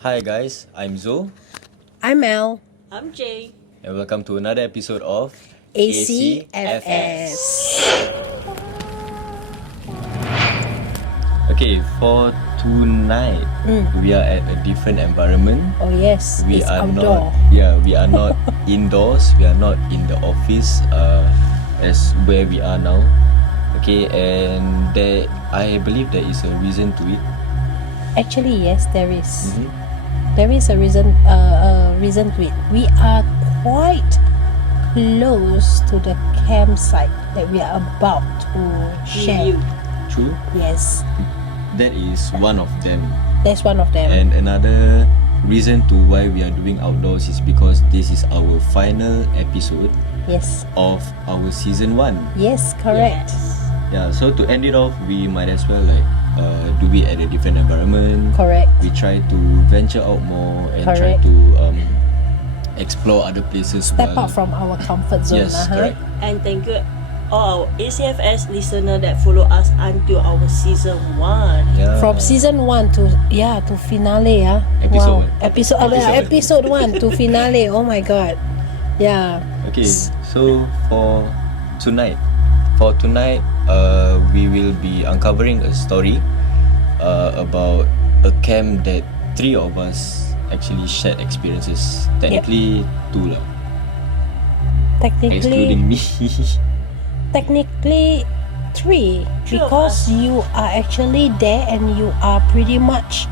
Hi guys, I'm Zo I'm Mel. I'm Jay. and welcome to another episode of ACFS. Okay, for tonight, we are at a different environment. Oh yes, We it's are outdoor. we are not indoors. We are not in the office as where we are now. Okay, and I believe there is a reason to it. Actually, yes, there is. Mhm. There is a reason to it. We are quite close to the campsite that we are about to share. Review. True, Yes, that is one of them. that's one of them. And another reason to why we are doing outdoors is because this is our final episode Yes, of our season 1. yes, correct. Yes. Yeah, so to end it off, we might as well do it at a different environment. Correct. We try to venture out more and try Correct. to explore other places. Step out from our comfort zone. Yes, correct. And thank you all our ACFS listener that follow us until our season 1. Yeah. From season 1 to finale. Episode Wow. one. Episode 1 to finale. Oh my god. Yeah. Okay, so for tonight, we will be uncovering a story about a camp that 3 of us actually shared experiences. Technically 2 lah, excluding me. Technically 3 Three of because us. you are actually there and you are pretty much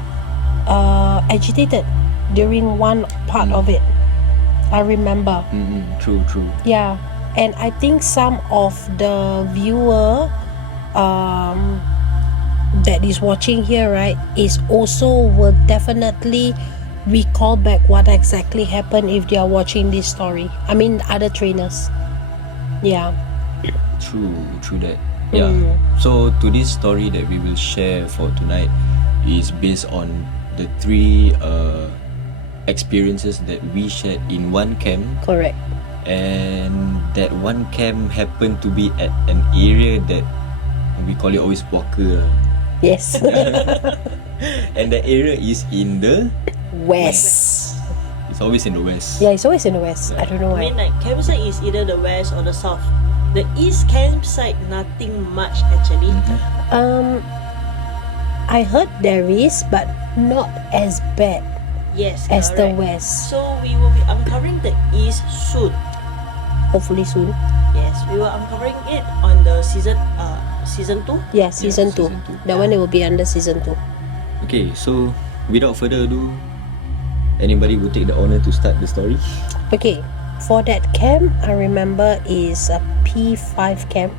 agitated during one part of it. I remember. True. Yeah, and I think some of the viewer that is watching here, right, is also will definitely recall back what exactly happened if they are watching this story. I mean, other trainers. Yeah. True that. Yeah. So today's story that we will share for tonight is based on the 3 experiences that we shared in one camp, Correct. and that one camp happened to be at an area that we call it always Walker, Yes. and the area is in the West. it's always in the west. Yeah, it's always in the west. I don't know I why. mean, like, campsite is either the west or the south. The east campsite, nothing much actually. I heard there is, but not as bad Yes, as the correct. west. So we will be uncovering the east soon. Hopefully soon. Yes, we will uncovering it on the season 2. Yeah, season 2. season 2. That one it will be under season 2. Okay, so without further ado, anybody will take the honor to start the story. Okay, for that camp, I remember is a P5 camp.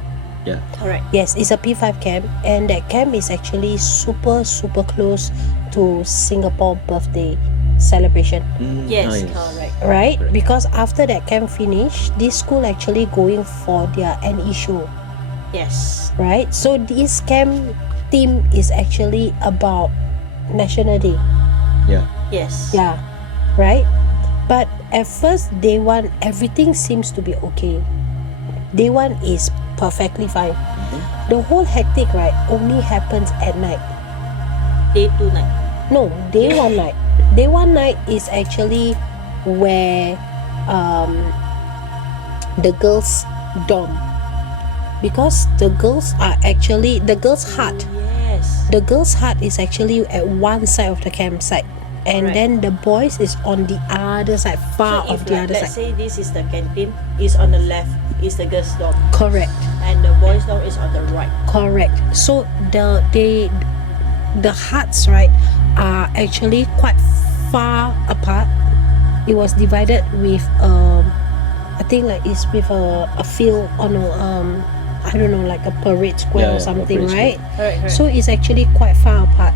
Yeah. Correct. Yes, it's a P5 camp, and that camp is actually super close to Singapore birthday celebration, Yes, Nice. correct. right? Correct. Because after that camp finish, this school actually going for their NE show, Yes. right? So this camp theme is actually about National Day. Yeah. Yes. Yeah, right? But at first, day 1, everything seems to be okay. Day 1 is perfectly fine. The whole hectic, right, only happens at night. Day 2 night. No, day 1 night. Day 1 night is actually where the girls' dorm. Because the girls are actually, the girls' hut. Yes. The girls' hut is actually at one side of the campsite. And Correct. then the boys is on the other side, far So of if, the like, other let's side. say this is the canteen, is on the left, is the girls' dorm, Correct. and the boys' dorm is on the right. Correct. So the huts, right, are actually quite far apart. It was divided with I think like it's with a field on I don't know, like a parade square or Yeah, something, a parade right? Correct. So it's actually quite far apart.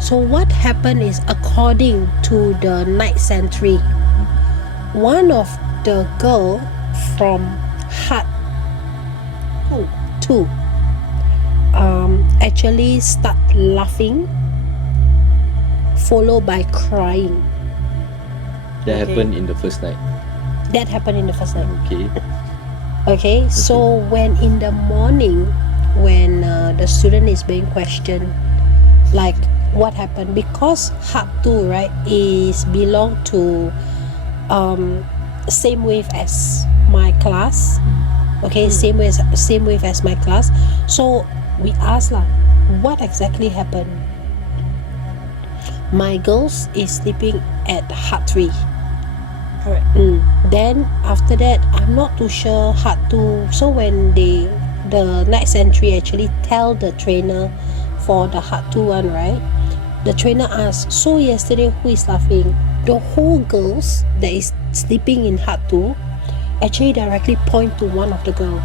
So what happened is, according to the night sentry, one of the girl from hut 2 actually start laughing, followed by crying. That Okay. happened in the first night. That happened in the first night. Okay. Okay, so when in the morning, when the student is being questioned, like what happened, because Hut 2, right, is belong to same wave as my class. Okay, same wave as my class. So we asked lah, what exactly happened? My girls is sleeping at Hut 3. Correct. Then after that, I'm not too sure Hut 2. So when the night sentry actually tell the trainer for the Hut 2 one, right? The trainer asked, so yesterday who is laughing? The whole girls that is sleeping in Hut 2 actually directly point to one of the girl.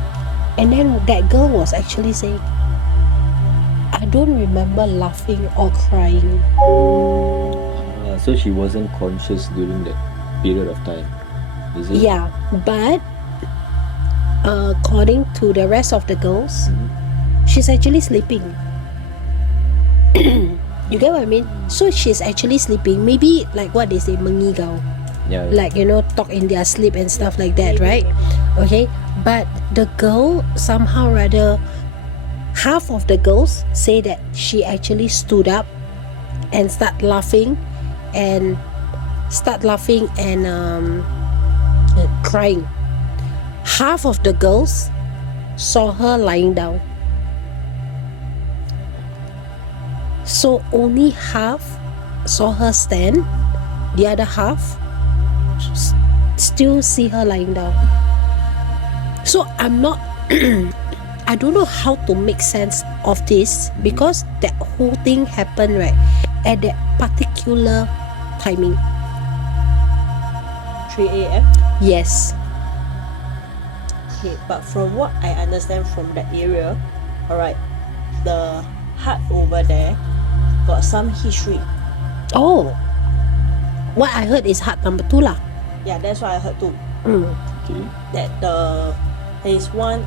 And then that girl was actually saying, I don't remember laughing or crying. So she wasn't conscious during that period of time, is it? Yeah, but according to the rest of the girls, she's actually sleeping. You get what I mean? So she's actually sleeping. Maybe like what they say, mengigau. Yeah. Like, you know, talk in their sleep and stuff like that, right? Okay, but the girl somehow rather, half of the girls say that she actually stood up and start laughing and crying. Half of the girls saw her lying down. So only half saw her stand, the other half still see her lying down. So I'm not I don't know how to make sense of this, because that whole thing happened right at that particular timing. 3 a.m. Yes. Okay, but from what I understand from that area, alright, the hut over there got some history. Oh, what I heard is hut number 2 lah. Yeah, that's what I heard too. Okay. That there is one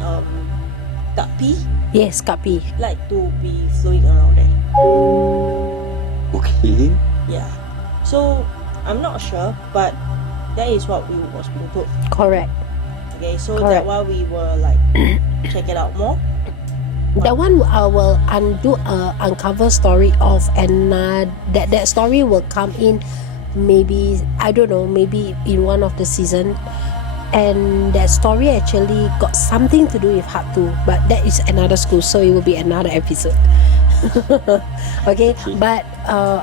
guppy Yes, Kapi. like to be flowing around there. Okay. Yeah. So I'm not sure, but that is what we was being told. Correct. Okay, so Correct. that why we were like check it out more. That one I will undo a uncover story of another. That story will come in, maybe I don't know, maybe in one of the season, and that story actually got something to do with Hut 2, but that is another school, so it will be another episode. Okay, but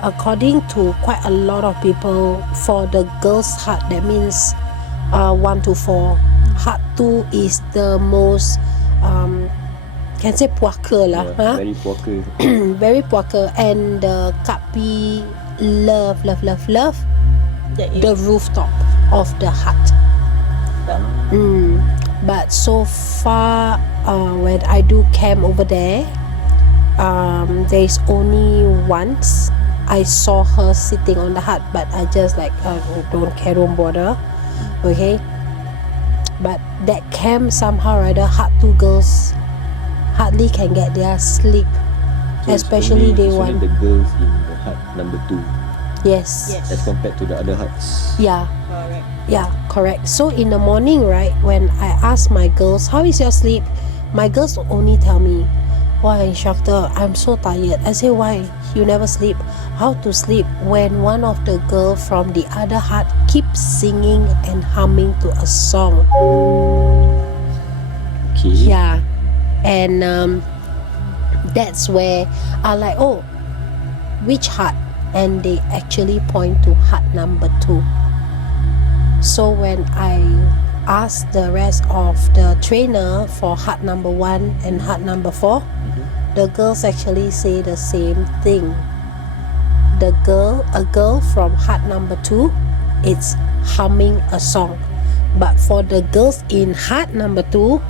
according to quite a lot of people, for the girls' hut, that means 1 to 4, Hut 2 is the most can say puaka lah, huh? Very poker. Very puaka, and the Kapi love That is the rooftop of the hut. But so far, when I do camp over there, there is only once I saw her sitting on the hut, but I just like don't care, don't bother. Okay, but that camp somehow rather Hut 2 girls hardly can get their sleep, So it's especially only, they it's want. only the girls in the hut number 2 Yes. yes. as compared to the other huts. Yeah. Correct. Yeah, correct. So in the morning, right, when I ask my girls, how is your sleep? My girls only tell me, why, instructor, I'm so tired. I say, why? You never sleep? How to sleep when one of the girl from the other hut keeps singing and humming to a song? Okay. Yeah. And that's where I like, oh, which hut? And they actually point to hut number 2. So when I asked the rest of the trainer for hut number 1 and hut number 4, the girls actually say the same thing. A girl from hut number 2, it's humming a song. But for the girls in hut number 2,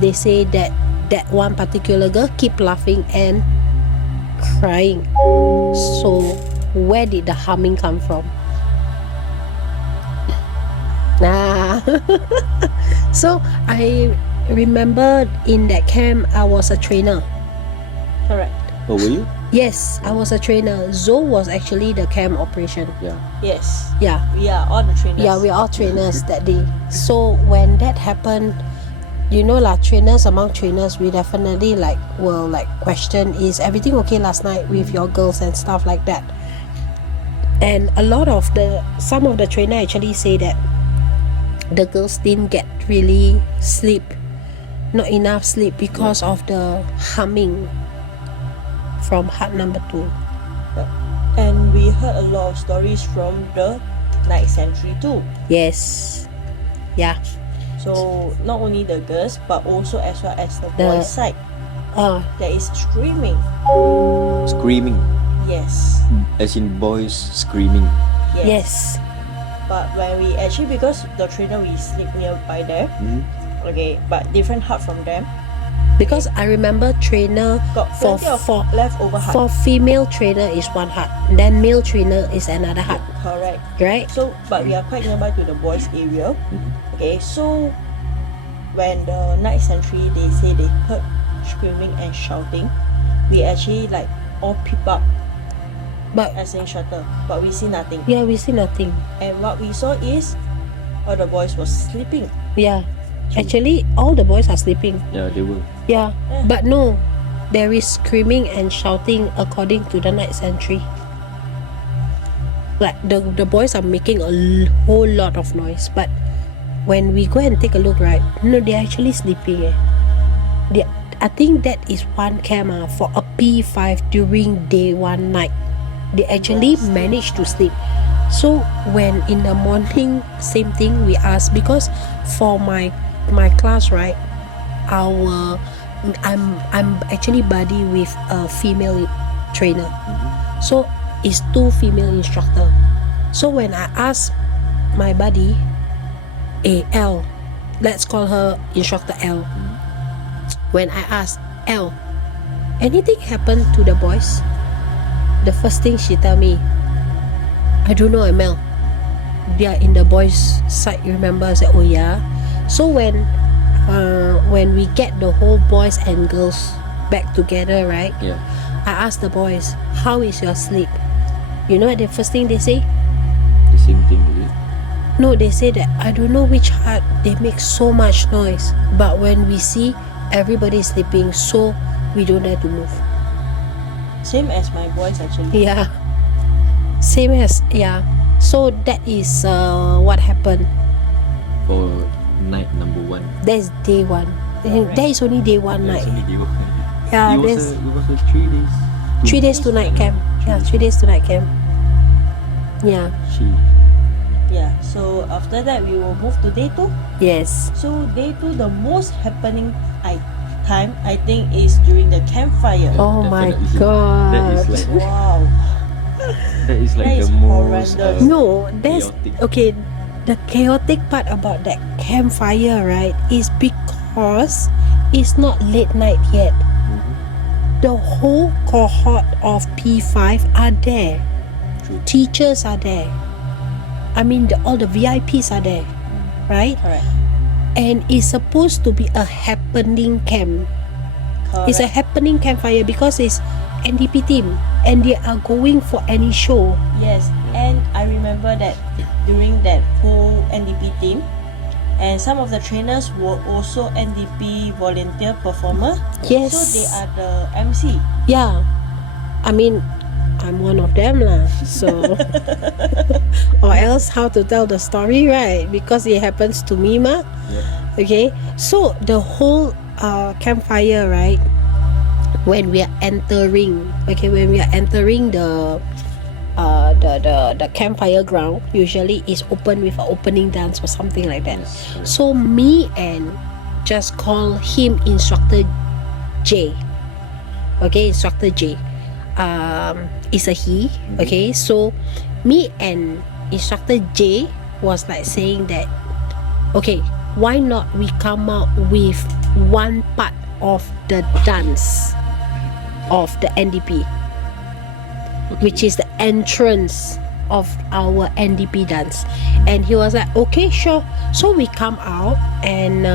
they say that one particular girl keep laughing and crying. So where did the humming come from? So I remember in that camp I was a trainer. Correct. Oh, were you? Yes, I was a trainer. Zoe was actually the camp operation. Yeah. Yes. Yeah. We are all the trainers. Yeah, we are all trainers that day. So when that happened, you know lah, trainers among trainers, we definitely like will like question, is everything okay last night with your girls and stuff like that. And some of the trainer actually say that the girls didn't get really sleep, not enough sleep because of the humming from hut number 2. And we heard a lot of stories from the night sentry too. Yes. Yeah. So not only the girls, but also as well as the The- boys side, Uh, there is screaming. Screaming. Yes. As in boys screaming. yes. But when we actually, because the trainer we sleep nearby there, okay, but different hut from them, Because I remember trainer got for plenty of for leftover hut. for female trainer is one hut, then male trainer is another hut, Correct. right? So, but we are quite nearby to the boys area. Okay, so when the night sentry they say they heard screaming and shouting, we actually like all peep up But as in shutter, but we see nothing. yeah, we see nothing. And what we saw is all the boys was sleeping. Yeah, actually all the boys are sleeping. Yeah, they will. Yeah, Yeah. but no, there is screaming and shouting according to the night sentry. Like the boys are making a whole lot of noise, but when we go and take a look, right, no, they're actually sleeping. I think that is one camp for a P5 during day 1 night. They actually managed to sleep. So when in the morning, same thing, we ask, because for my class, right, I'm actually buddy with a female trainer. So it's 2 female instructor. So when I ask my buddy, L, let's call her instructor L. When I ask L, anything happened to the boys? The first thing she tell me, I don't know, ML. They are in the boys' side, remember? I said, oh yeah. So when we get the whole boys and girls back together, right? Yeah. I asked the boys, how is your sleep? You know what the first thing they say? The same thing, is it? No, they say that I don't know which hut, they make so much noise. But when we see everybody is sleeping, so we don't dare to move. Same as my boys actually. Yeah. Same as, yeah. So that is what happened. For night number 1. That is day 1. Correct. That is only day 1 night. That's only day 1. Yeah, it there's was a 3 days. 3 days 2 night camp. Yeah, 3 days 2 night camp. Yeah. Yeah. So after that we will move to day 2. Yes. So day 2, the most happening time I think is during the campfire. Oh my Definitely. god. That is like Wow. that is like That is the most horrendous. No, that's chaotic. okay. The chaotic part about that campfire, right, is because it's not late night yet. The whole cohort of P5 are there. True. Teachers are there. I mean, all the VIPs are there, right? Correct. And it's supposed to be a happening camp. It's a happening campfire because it's NDP team and they are going for any show. Yes, and I remember that during that whole NDP team, and some of the trainers were also NDP volunteer performer. Yes. So they are the MC. Yeah. I mean, I'm one of them lah. So, or else how to tell the story, right? Because it happens to me, ma. Yeah. Okay. So the whole campfire, right? When we are entering, the campfire ground, usually is open with an opening dance or something like that. Yes, correct. So me and just call him Instructor J. Okay, Instructor J. Is a he. Okay, so me and Instructor J was like saying that, okay, why not we come out with one part of the dance of the NDP, which is the entrance of our NDP dance. And he was like, okay, sure. So we come out and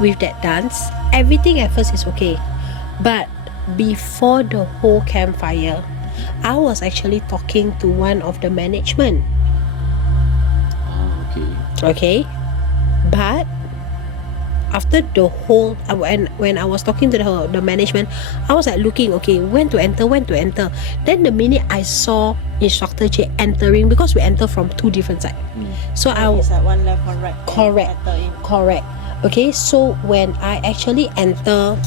with that dance, everything at first is okay. But before the whole campfire, I was actually talking to one of the management. Ah, okay. Okay, but after the whole when I was talking to the management, I was like looking, okay, when to enter. Then the minute I saw instructor J entering, because we enter from two different sides, so It's like one left, one right. Correct. Enter in. Correct. Okay, so when I actually enter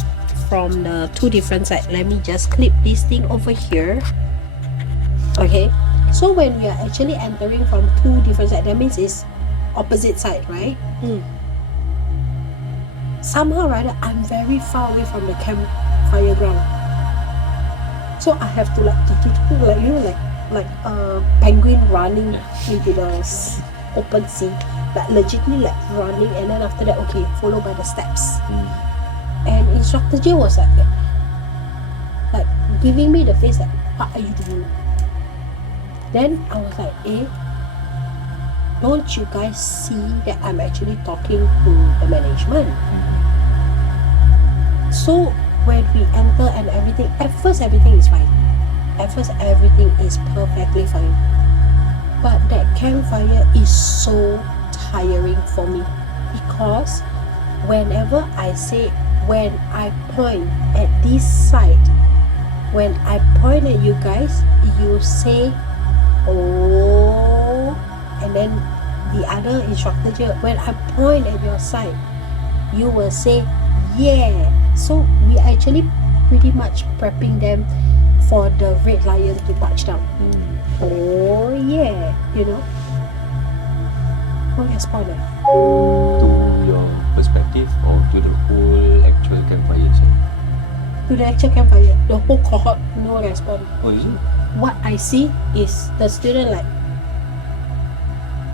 from the two different sides, let me just clip this thing over here. Okay, so when we are actually entering from two different sides, that means it's opposite side, right? Somehow rather, I'm very far away from the campfire ground, so I have to like you know, like a penguin running into the open sea, but legitimately like running, and then after that, okay, followed by the steps. And instructor J was like giving me the face like, what are you doing? Then I was like, don't you guys see that I'm actually talking to the management? So when we enter and everything, at first everything is fine. At first everything is perfectly fine. But that campfire is so tiring for me, because whenever when I point at this side, when I point at you guys, you say, oh, and then the other instructor here, when I point at your side, you will say, yeah. So we actually pretty much prepping them for the red lion to touch down. Oh yeah, you know. What respond? To your perspective or to the whole actual campfire? To the actual campfire, the whole cohort, no response. Oh, is it? What I see is the student like,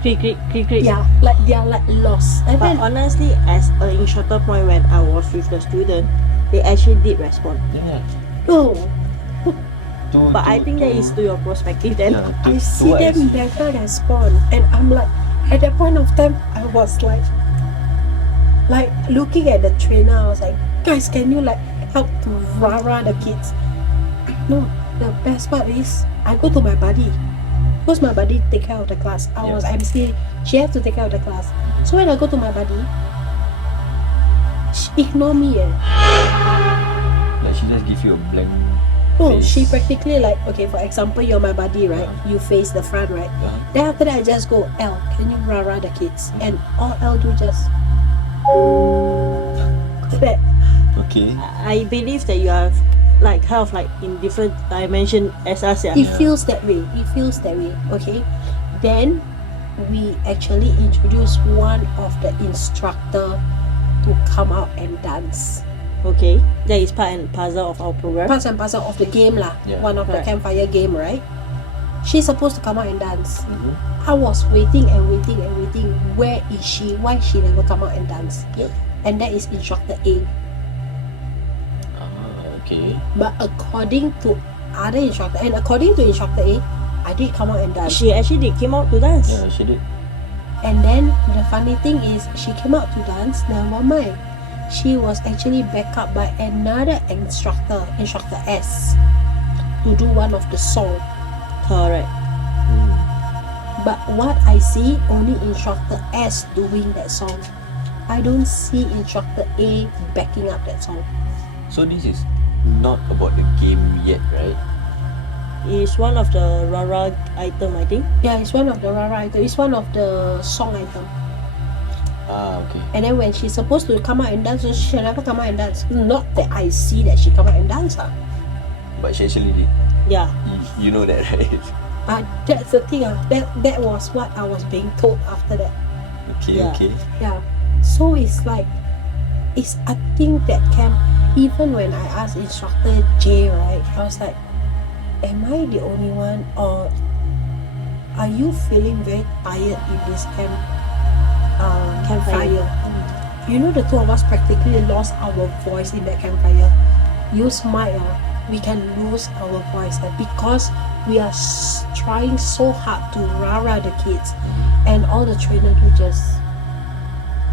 Click. yeah, like they are like lost. And But then honestly, as an instructor point, when I was with the student, they actually did respond. Yeah. oh, But I think that is to your perspective then. Yeah, I to see what them never respond, and I'm like, at that point of time, I was like looking at the trainer. I was like, guys, can you like help to rah the kids? No, the best part is I go to my buddy, because my buddy take care of the class. I was MC, she have to take care of the class. So when I go to my buddy, she ignore me. Like she just give you a blank Oh, face. she practically like, okay, for example, you're my buddy, right? You face the front, right? Then after that, I just go, L, can you rah the kids? And all L do just that. Okay. I believe that you are like kind of like in different dimension as us. Yeah. It feels that way. Okay. Then we actually introduce one of the instructor to come out and dance. Okay, that is part and parcel of our program. Parts and parcel of the game lah. Yeah. One of the Right. campfire game, right? She's supposed to come out and dance. I was waiting. Where is she? Why she never come out and dance? Yep. And that is instructor A. Okay. But according to other instructor, and according to instructor A, I did come out and dance. She actually came out to dance. Yeah, she did. And then the funny thing is, she came out to dance. Never mind, she was actually backed up by another instructor S, to do one of the song. Correct. But what I see, only instructor S doing that song. I don't see instructor A backing up that song. So this is not about the game yet, right? It's one of the rara item, I think. Yeah, it's one of the rara item. It's one of the song item. Okay. And then when she's supposed to come out and dance, so she never come out and dance. Not that I see that she come out and dance. But she actually did. Yeah. You know that, right? That's the thing. That was what I was being told after that. Okay, Yeah. okay. Yeah. So it's like, I think that camp, even when I asked instructor J, right, I was like, am I the only one, or are you feeling very tired in this campfire? You know, the two of us practically lost our voice in that campfire. Use mic, we can lose our voice because we are trying so hard to rah the kids, and all the trainers do just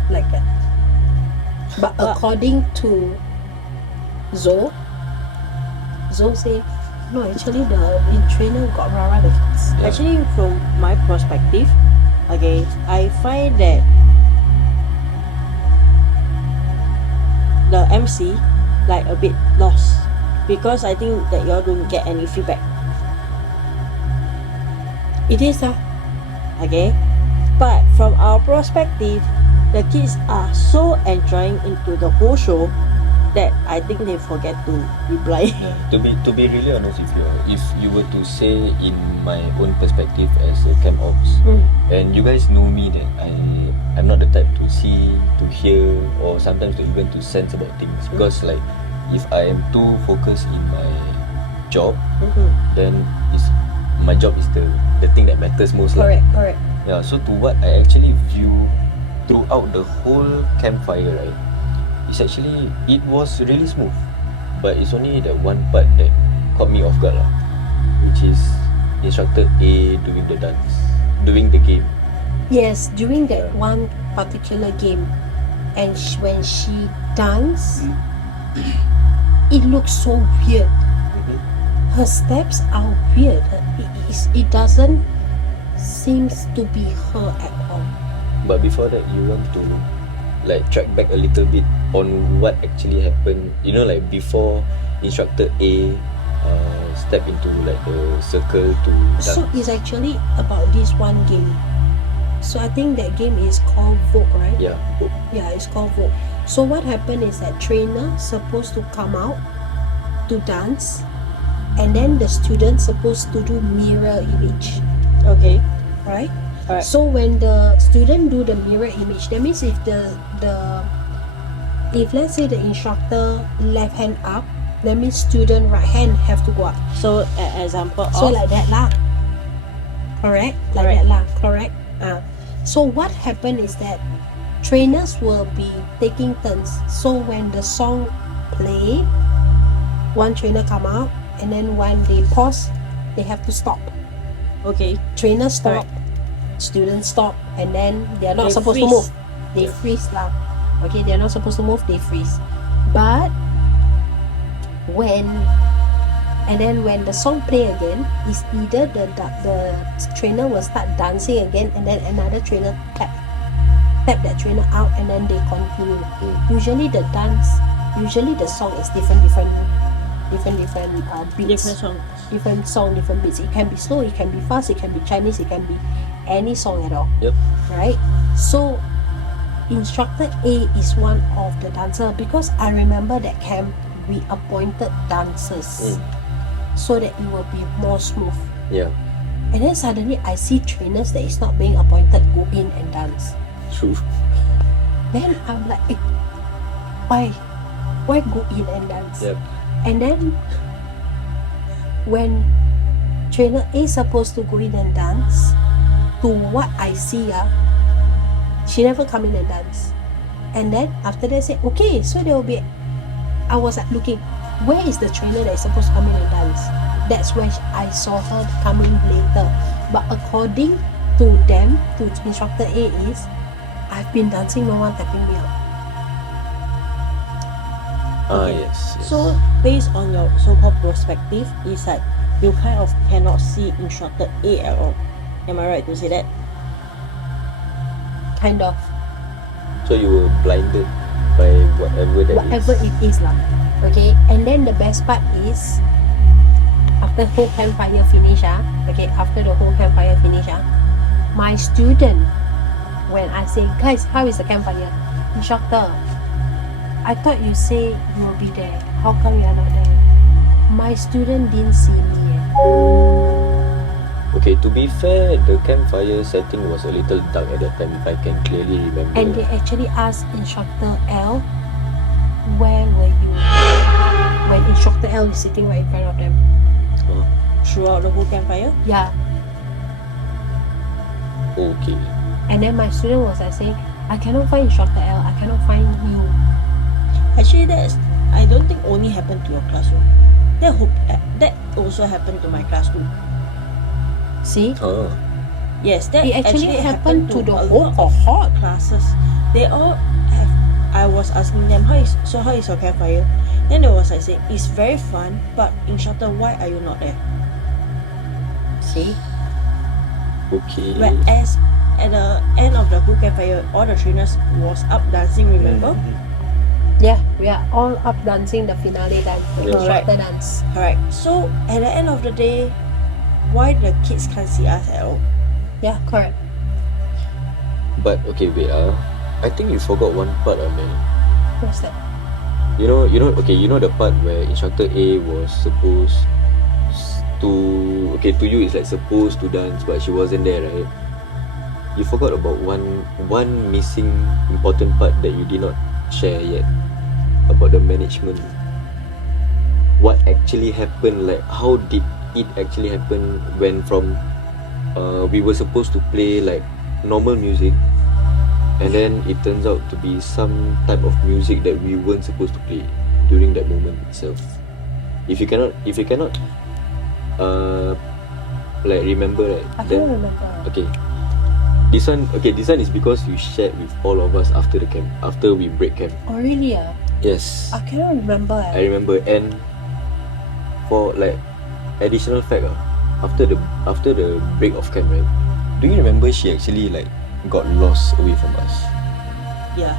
like that. But according to Zoe say, no, actually the trainer got rah the kids. Actually, from my perspective, okay, I find that see like a bit lost because I think that y'all don't get any feedback. It is Okay, but from our perspective, the kids are so enjoying into the whole show that I think they forget to reply. Yeah. To be really honest with you, if you were to say in my own perspective as a camp ops, and you guys know me that I'm not the type to see, to hear, or sometimes to even to sense about things because like if I am too focused in my job, then my job is the thing that matters most. correct. Yeah. So to what I actually view throughout the whole campfire, right? It was really smooth, but it's only the one part that caught me off guard which is instructor A doing the game. Yes, during that one particular game, and when she danced, it looks so weird. Her steps are weird. It doesn't seems to be her at all. But before that, you want to like track back a little bit on what actually happened. You know, like before instructor A step into like the circle to dance. So it's actually about this one game. So I think that game is called Vogue, right? Yeah. Yeah, it's called Vogue. So what happened is that trainer supposed to come out to dance, and then the student supposed to do mirror image, Okay. right? Alright. So when the student do the mirror image, that means if if let's say the instructor left hand up, that means student right hand have to go up. So an example So of like that lah. Correct? Like Correct. that lah. Correct? So what happened is that trainers will be taking turns. So when the song play, one trainer come out, and then when they pause, they have to stop. okay. Trainer stop, students stop, and then they are not They supposed freeze. to move. They freeze lah. Okay, they are not supposed to move. They freeze. But when the song play again, is either the trainer will start dancing again, and then another trainer tap that trainer out, and then they continue. Usually the song is different beats. Different songs. Different song, different beats. It can be slow, it can be fast, it can be Chinese, it can be any song at all. Yep. Right? So instructor A is one of the dancer, because I remember that camp we appointed dancers so that it will be more smooth. Yeah. And then suddenly I see trainers that is not being appointed go in and dance. True. Then I'm like, why go in and dance? Yep. And then when trainer A is supposed to go in and dance, to what I see, she never come in and dance. And then after that say, okay, so there will be, I was like looking, where is the trainer that is supposed to come in and dance? That's where I saw her coming later. But according to them, to instructor A is, I've been dancing, no one tapping me out. Yes. So based on your so-called perspective, it's like you kind of cannot see instructor A at all. Am I right to say that? Kind of. So you were blinded by whatever that Whatever is. it is lah. Okay, and then the best part is after whole campfire finish, after the whole campfire finish, my student, when I say, guys, how is the campfire? Instructor, I thought you say you will be there. How come you are not there? My student didn't see me. Okay, to be fair, the campfire setting was a little dark at that time, if I can clearly remember. And they actually asked instructor L, where were you? When instructor L is sitting right in front of them. Throughout the whole campfire? Yeah. Okay. And then my student was like saying, I cannot find instructor L, I cannot find you. Actually, I don't think only happened to your classroom. That also happened to my class too. See? Oh. Yes, that It actually happened to the a whole lot of cohort. classes. They all have. I was asking them, how is your campfire? Then they was like saying, it's very fun, but instructor, why are you not there? See? Okay. Whereas at the end of the whole campfire, all the trainers was up dancing. Remember? Yeah, we are all up dancing the finale dance, the Yeah. instructor dance. Correct. So at the end of the day, why the kids can't see us at all? Yeah, correct. But okay, wait I think you forgot one part, man. What's that? You know, the part where instructor A was supposed to, to you it's like supposed to dance, but she wasn't there, right? You forgot about one missing important part that you did not share yet about the management. What actually happened? Like, how did it actually happen when from we were supposed to play like normal music, and then it turns out to be some type of music that we weren't supposed to play during that moment itself. If you cannot like remember, right? I then can't remember. okay. This one is because you shared with all of us after the camp, after we break camp. Oh really? Yes, I cannot remember. I remember. And for like additional fact, after the break of camp, right? Do you remember she actually like got lost away from us Yeah.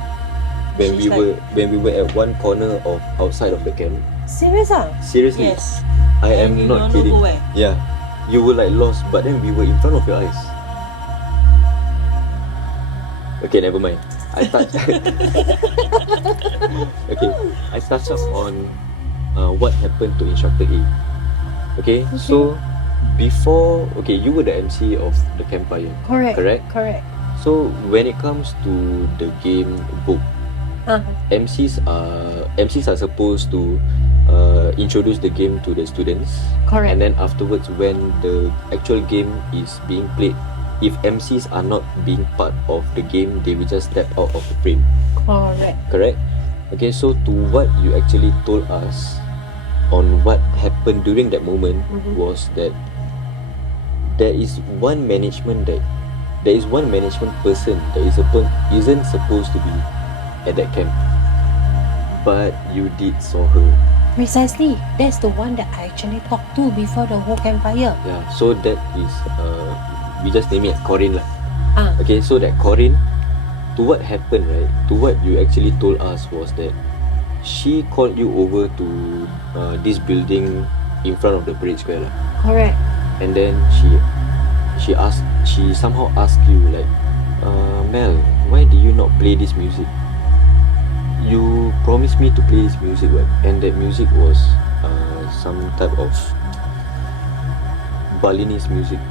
when She's we were at one corner of outside of the camp? Serious? Seriously, Yes. I And am you not don't know kidding. who where. Yeah, you were like lost, but then we were in front of your eyes. Okay, never mind. I touch. Okay, I touch up on what happened to instructor A. Okay, so before, you were the MC of the campfire. Correct. Correct. So when it comes to the game book, MCs are supposed to introduce the game to the students. Correct. And then afterwards, when the actual game is being played, if MCs are not being part of the game, they will just step out of the frame. Correct? Okay, so to what you actually told us on what happened during that moment was that there is one management person that isn't supposed to be at that camp, but you did saw her. Precisely. That's the one that I actually talked to before the whole campfire. Yeah, so that is we just name it Corinne lah. Okay, so that Corinne, to what happened, right? To what you actually told us was that she called you over to this building in front of the parade square lah. Correct. And then she somehow asked you like, Mel, why do you not play this music? You promised me to play this music, right? And that music was some type of Balinese music,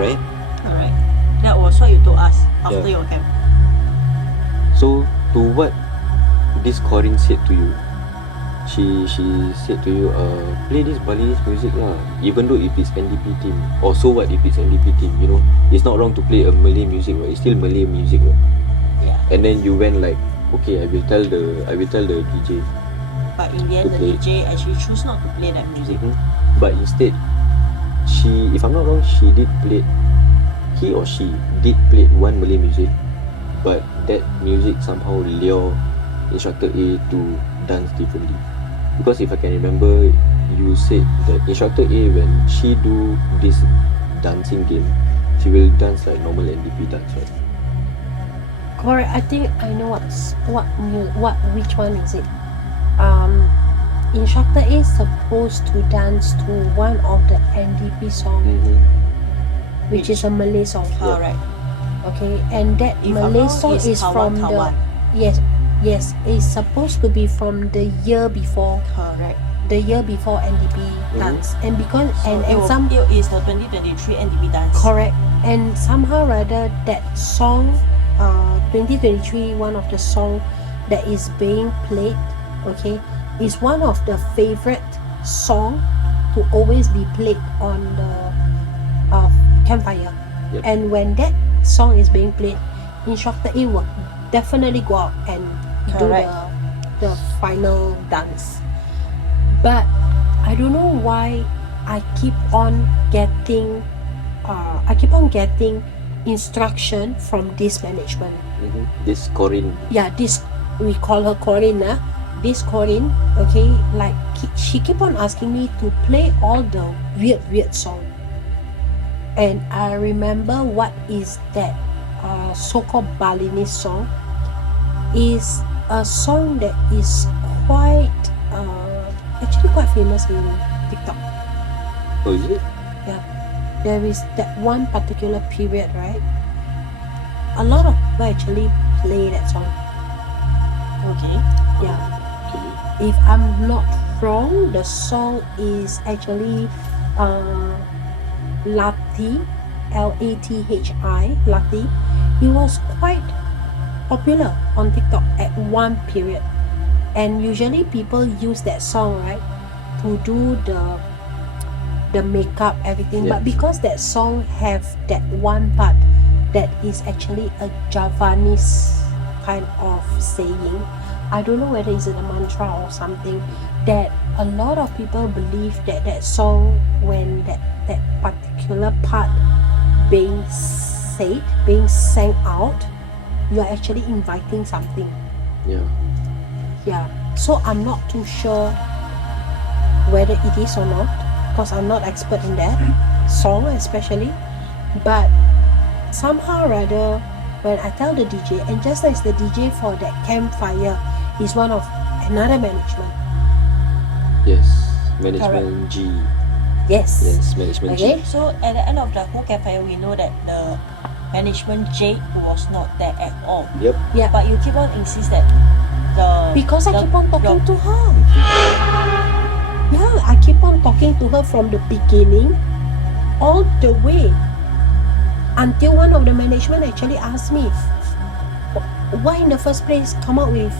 right? Correct. That was what you told us after Yeah. your camp. So to what this Corinne said to you, she said to you, play this Balinese music lah, even though if it's NDP team. Or so what if it's NDP team, you know? It's not wrong to play a Malay music, right? It's still Malay music, right? Yeah. And then you went like, okay, I will tell the DJ. But in the end, the Okay. DJ actually choose not to play that music. But instead, if I'm not wrong, he or she did play one Malay music, but that music somehow lure instructor A to dance differently. Because if I can remember, you said that instructor A, when she do this dancing game, she will dance like normal NDP dance, right? Correct. I think I know which one is it. Instructor A is supposed to dance to one of the NDP song, which is a Malay song. Correct. Okay, and that If I'm Malay wrong, song it's is from Kawan. yes, it's supposed to be from the year before Correct. NDP dance, and because So and some it is the 2023 NDP dance. correct, and somehow rather that song, 2023, one of the song that is being played, okay, is one of the favorite song to always be played on the campfire. Yep. And when that song is being played, instructor A will definitely go out and Correct. do the final dance. But I don't know why I keep on getting instruction from this management. This Corinne. Yeah, this, we call her Corinne. This Corinne, okay, like she keep on asking me to play all the weird song. And I remember what is that so-called Balinese song is a song that is quite actually quite famous in TikTok. Oh, is it? Yeah, there is that one particular period, right? A lot of people actually play that song. Okay. Yeah, Okay. if I'm not wrong, the song is actually Lathi, Lathi, Lathi. It was quite popular on TikTok at one period, and usually people use that song, right, to do the makeup, everything. Yeah. But because that song have that one part that is actually a Javanese kind of saying, I don't know whether it's a mantra or something, that a lot of people believe that that song, when that particular part being said, being sang out, you are actually inviting something. Yeah. Yeah, so I'm not too sure whether it is or not, because I'm not expert in that song especially. But somehow or rather, when I tell the DJ, and just as the DJ for that campfire is one of another management. Yes. Management G. Yes. Yes, management Okay. G. So at the end of the whole campfire, we know that the management J was not there at all. Yep. Yeah. But you keep on insist that the Because I the- keep on talking your- to her. Yeah, I keep on talking to her from the beginning all the way until one of the management actually asked me, why in the first place come up with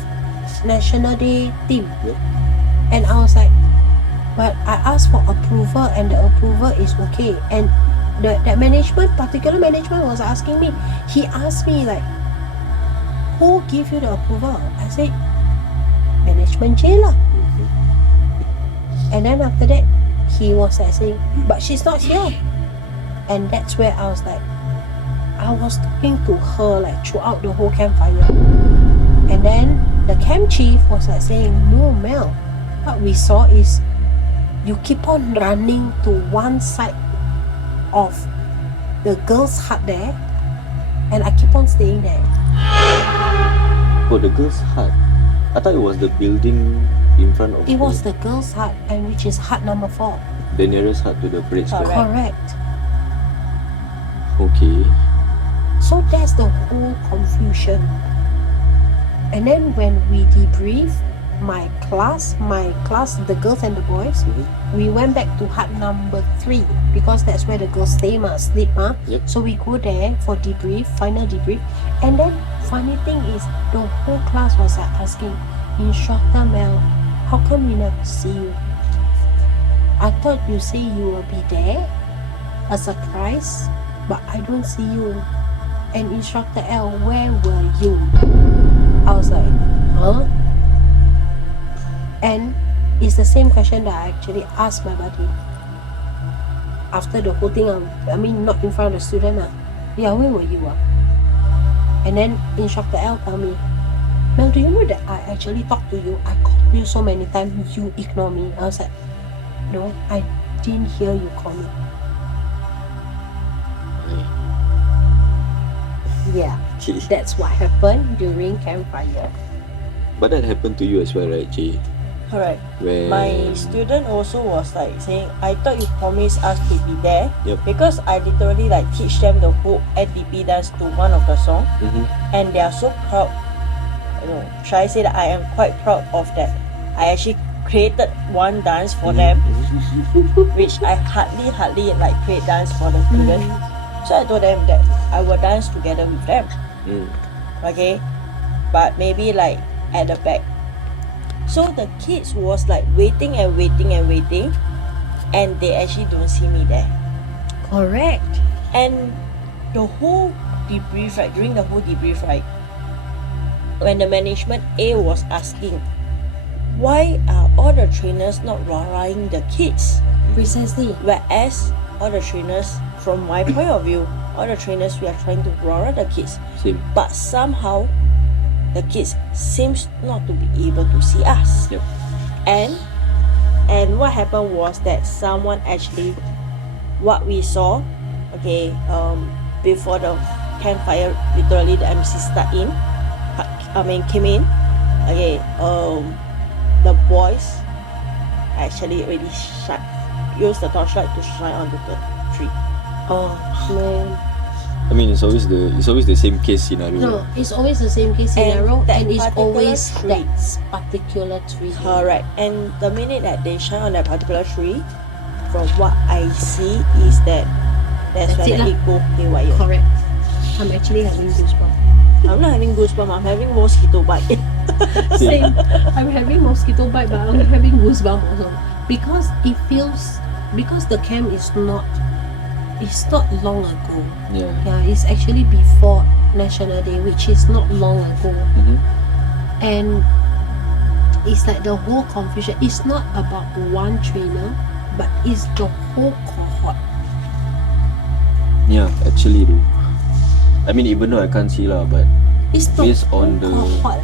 National Day theme? Yep. And I was like, but I asked for approval and the approval is okay. And that management, particular management was asking me, he asked me like, who give you the approval? I said, management J lah. And then after that, he was like saying, but she's not here. And that's where I was like, I was talking to her like throughout the whole campfire. And then the camp chief was like saying, no Mel, what we saw is you keep on running to one side of the girls' hut there, and I keep on staying there. Oh, the girls' hut. I thought it was the building in front of. It was the girls' hut, and which is hut number 4. the nearest hut to the parade square. Correct. Okay. So that's the whole confusion. And then when we debrief, my class, the girls and the boys, we went back to hut number 3 because that's where the girls stay, sleep. Yep. So we go there for debrief, final debrief. And then funny thing is, the whole class was like asking, Instructor Mel, how come we never see you? I thought you say you will be there, a surprise, but I don't see you. And Instructor L, where were you? I was like, huh? And it's the same question that I actually asked my buddy after the whole thing. I mean, not in front of the student. Yeah, where were you? And then Instructor L told me, Mel, do you know that I actually talked to you? I called you so many times, you ignore me. I was like, no, I didn't hear you call me. Yeah, Okay. that's what happened during campfire. But that happened to you as well, right, Jay? Correct. When My student also was like saying, I thought you promised us to be there. Yep. Because I literally like teach them the whole NDP dance to one of the song, and they are so proud. Should I say that I am quite proud of that? I actually created one dance for them, which I hardly like create dance for the student. So I told them that I will dance together with them. Okay, but maybe like at the back. So the kids was like waiting, and they actually don't see me there. Correct. And the whole debrief, right, during the whole debrief, right, when the management A was asking, why are all the trainers not rallying the kids? Precisely. Whereas all the trainers, from my point of view, all the trainers, we are trying to rally the kids. Same. But somehow, the kids seems not to be able to see us. Yep. And what happened was that someone actually, what we saw, okay, before the campfire, literally the MC came in, Okay, the boys actually already use the torchlight to shine onto the tree. Oh man. I mean, it's always the same case scenario. No, it's always the same case And scenario, that and it's particular always tree. that particular tree. Correct. And the minute that they shine on that particular tree, from what I see is that that's That's when it it go haywire. Correct. I'm actually having goosebumps. I'm not having goosebumps, I'm having mosquito bite. Same. I'm having mosquito bite, but I'm having goosebumps also because because the camp is not. It's not long ago. Yeah. Yeah, it's actually before National Day, which is not long ago. Mm-hmm. And it's like the whole confusion. It's not about one trainer, but it's the whole cohort. Yeah, actually though. I mean, even though I can't see lah, but It's the based whole on the cohort.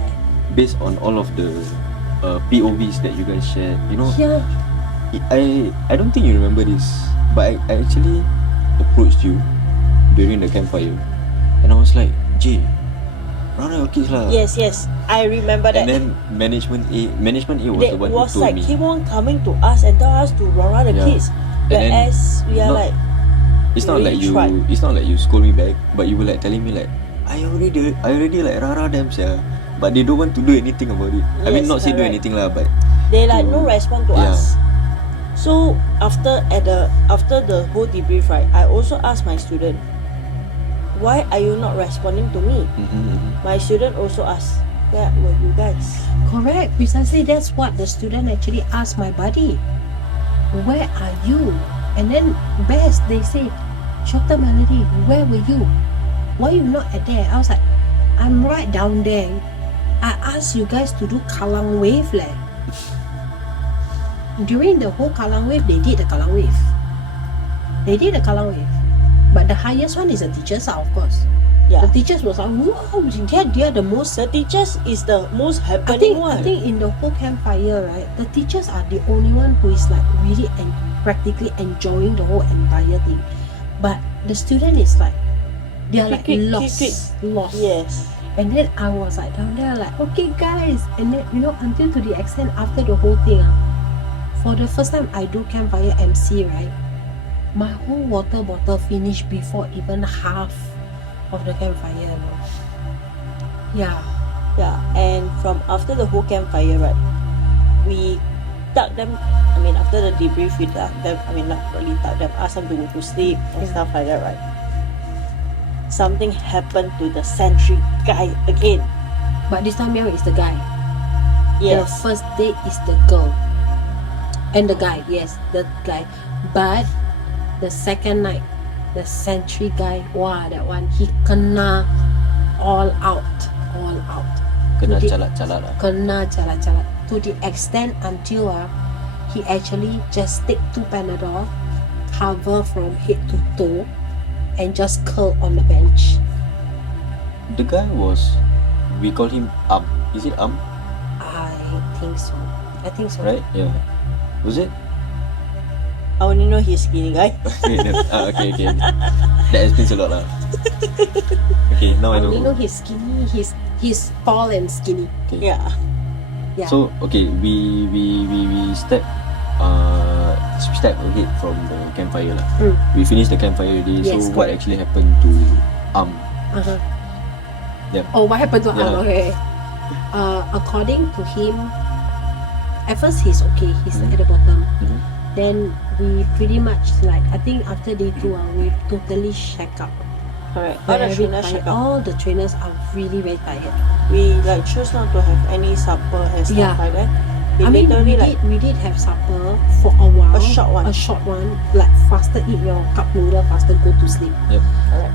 based on all of the POVs that you guys shared, you know, Yeah. I don't think you remember this, but I actually approached you during the campfire, and I was like, Jay, run your kids lah. Yes, I remember that. And then management A was They the one who was told like me. keep on coming to us and tell us to run the Yeah. kids. And then Whereas we are not- like, It's not like really you. tried. It's not like you scold me back, but you were like telling me like, I already like rara them sia, but they don't want to do anything about it. I mean, Yes, not say do correct. anything lah, but they like to- no respond to yeah. us. So after the whole debrief, right, I also asked my student, why are you not responding to me? My student also asked, where were you guys? Correct. Precisely, that's what the student actually asked my buddy. Where are you? And then best they say, Shota Melody, where were you? Why you not at there? I was like, I'm right down there. I asked you guys to do Kalang wave leh. During the whole Kalang wave, they did the Kalang wave. But the highest one is the teachers, of course. Yeah. The teachers was like, wow, they are the most. The teachers is the most I happening think one. in the whole campfire, right, the teachers are the only one who is like really and practically enjoying the whole entire thing. But the student is like, they are like Quick. lost. Yes. And then I was like down there like, okay guys, and then until to the extent after the whole thing, for the first time I do campfire MC, right, my whole water bottle finished before even half of the campfire. Yeah. Yeah, and from after the whole campfire, right, we tuck them. I mean, after the debrief, we tuck them. I mean, not really tuck them. Ask them to go to sleep and Yeah. stuff like that, right? Something happened to the sentry guy again. But this time Mel is the guy. Yes. The first date is the girl. And the guy, yes, the guy. But the second night, the sentry guy, wow, that one, he kena all out. kena Jadi- calat-calat lah. Kena calat-calat. To the extent until he actually just take 2 Panadol, cover from head to toe, and just curl on the bench. The guy was, we call him Is it I think so. right? Yeah. Was it? I only know he's skinny guy. Okay. That explains a lot lah. Okay, now I know. He's skinny. He's tall and skinny. Yeah. Yeah. So okay, we step ahead from the campfire lah. We finished the campfire already. Yes, So what correct. actually happened to Uh-huh. Yeah. Oh, what happened to Yeah. Okay. According to him, at first he's okay. He's at the bottom. Mhm. Then we pretty much like, I think after day 2, we totally shack up. Correct. All the Very trainers tired. check out. All the trainers are really very tired. We like choose not to have any supper and stuff Yeah. like that. We I mean, literally we did have supper for a while. A short one. Like faster eat your cup noodle, faster go to sleep. correct.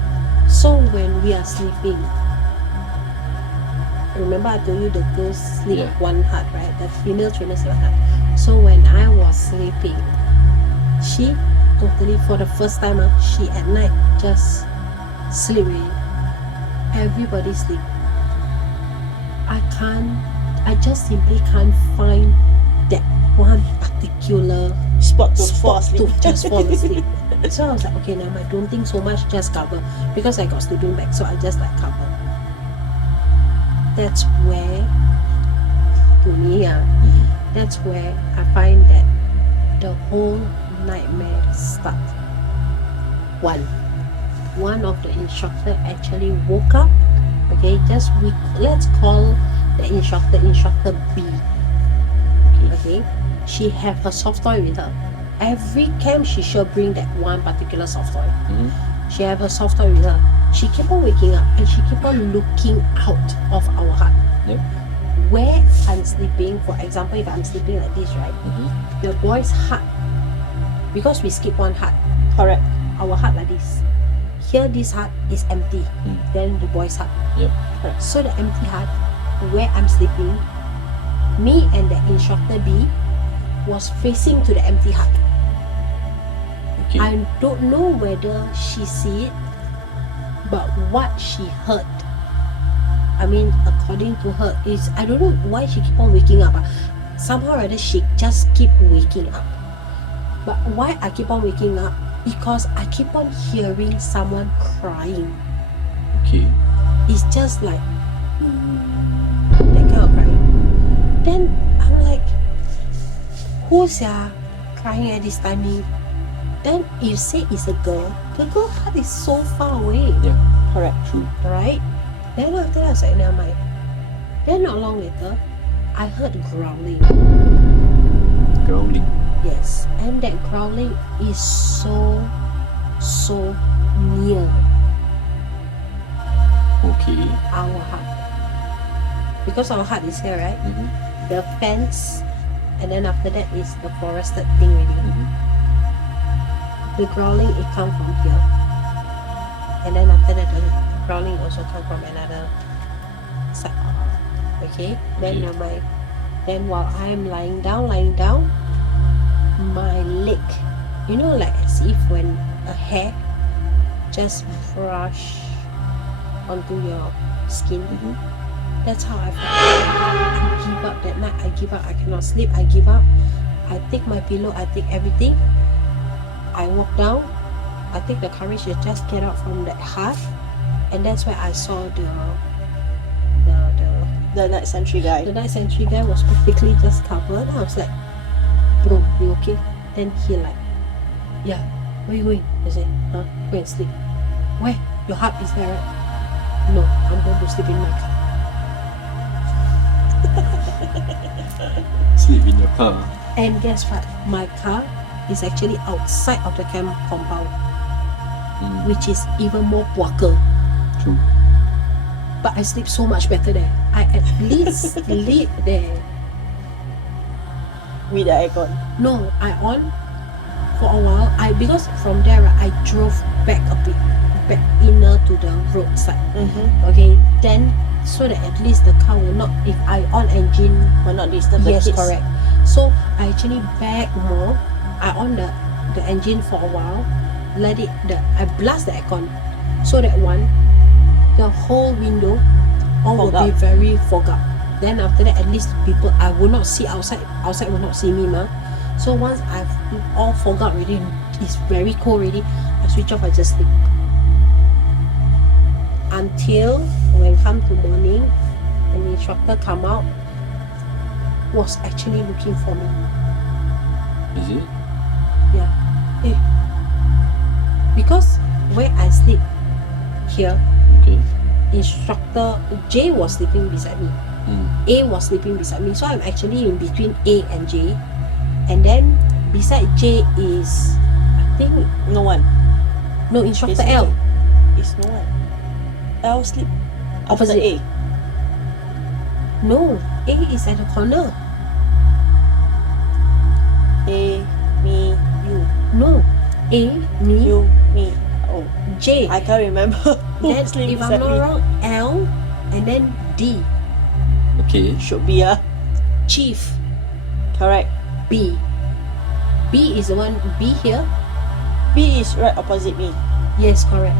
So when we are sleeping, remember I told you the girls sleep Yeah. one heart, right? The female trainers sleep one heart. So when I was sleeping, she totally, for the first time, she at night just sleep already. Everybody sleep. I just simply can't find that one particular Spot to fall spot asleep. to just fall asleep. So I was like, okay, now I don't think so much, just cover. Because I got sleeping bag, so I just like cover. That's where to me, Mhm. that's where I find that the whole nightmare start. One of the instructor actually woke up. Okay, let's call the instructor B. Okay, she have her soft toy with her. Every camp she shall bring that one particular soft toy. Mhm. She have her soft toy with her. She keep on waking up and she keep on looking out of our hut. Yep. Where I'm sleeping, for example, if I'm sleeping like this, right? Mhm. The boys' hut, because we skip one hut, Correct. our hut like this. Here this hut is empty. Mm. Then the boys' hut. Yep. So the empty hut where I'm sleeping, me and the instructor B was facing to the empty hut. Okay. I don't know whether she see it, but what she heard, I mean, according to her, is I don't know why she keep on waking up. Somehow or other she just keep waking up. But why I keep on waking up? Because I keep on hearing someone crying. Okay. It's just like that kind of crying. Then I'm like, who's crying at this timing? Then you say it's a girl. The girl heart is so far away, Yeah. Correct. True. right? Then after that I was like, never mind. Then not long later, I heard growling. Growling. Yes, and that growling is so near Okay. our hut. Because our hut is here, right? Mhm. The fence, and then after that is the forested thing already. Mhm. The growling, it come from here. And then after that, the growling also come from another side. Okay? Then Okay. then while I'm lying down, my leg, you know, like as if when a hair just brush onto your skin. Mhm. That's how I felt. I give up that night. I give up. I cannot sleep. I give up. I take my pillow. I take everything. I walk down. I take the courage to just get out from that hut, and that's where I saw The night sentry guy. the night sentry guy was practically just covered. I was like, bro, you okay? Then he like, yeah, where you going? I said, huh? Go and sleep. Where? Your hut is there, right? No, I'm going to sleep in my car. Sleep in your car. And guess what? My car is actually outside of the camp compound, Mm. which is even more puaka. True. But I sleep so much better there. I at least sleep there. With the aircon. No, I on for a while. Because from there I drove back a bit, back inner to the roadside. Mm-hmm. Okay, then so that at least the car will not, if I on engine, Will not disturb the yes, kids. correct. So I actually back more. I on the engine for a while. I blast the aircon, so that the whole window all Fog will be up. very fog up. Then after that, at least people I will not see outside. Outside will not see me, ma. So once I've all fog up already, it's very cold already. I switch off. I just sleep until when come to morning, an instructor come out, was actually looking for me. Is it? Yeah. Because where I sleep here, Okay. instructor J was sleeping beside me. Mm. A was sleeping beside me. So I'm actually in between A and J. And then beside J is, I think, No one. no, instructor Basically, L. It's no one. L sleep after Opposite. A. No, A is at the corner. A, me, you. No, A, me, You, me. Oh, J. I can't remember who Then sleep if I'm beside not me. wrong, L, and then D. Okay. Should be a Chief. correct. B. B is the one, B here. B is right opposite me. Yes, correct.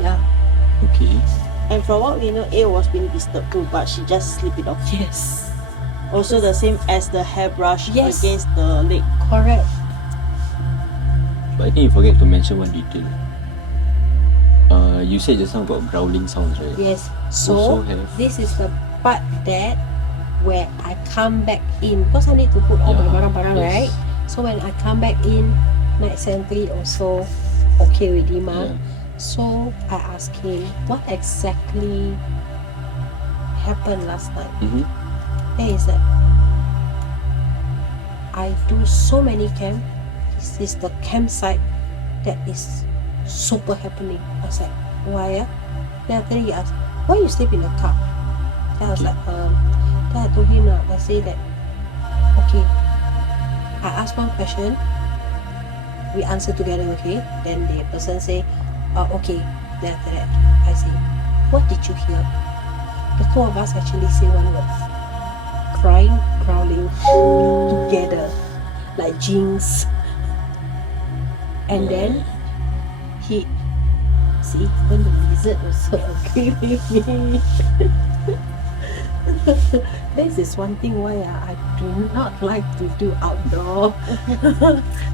Yeah. Okay. And from what we know, A was being disturbed too, but she just sleep it off. Yes. Also the same as the hairbrush Yes. against the leg. Correct. But I think you forget to mention one detail. You said just now about growling sounds, right? Yes. Also So have. this is the part that where I come back in, because I need to put all my barang-barang, Yes. right? So when I come back in, night sentry also okay with him. Yeah. So I asked him, what exactly happened last night? Mm-hmm. Then he said, I do so many camp. This is the campsite that is super happening. I was like, why? Then after he asked, why you sleep in the car? Then I was like, then I told him, I say that, okay, I asked one question, we answer together, okay? Then the person say, okay. Then after that, I say, what did you hear? The two of us actually say one word, crying, growling together, like jinx. And then he, see, even the lizard also agree with me. This is one thing why I do not like to do outdoor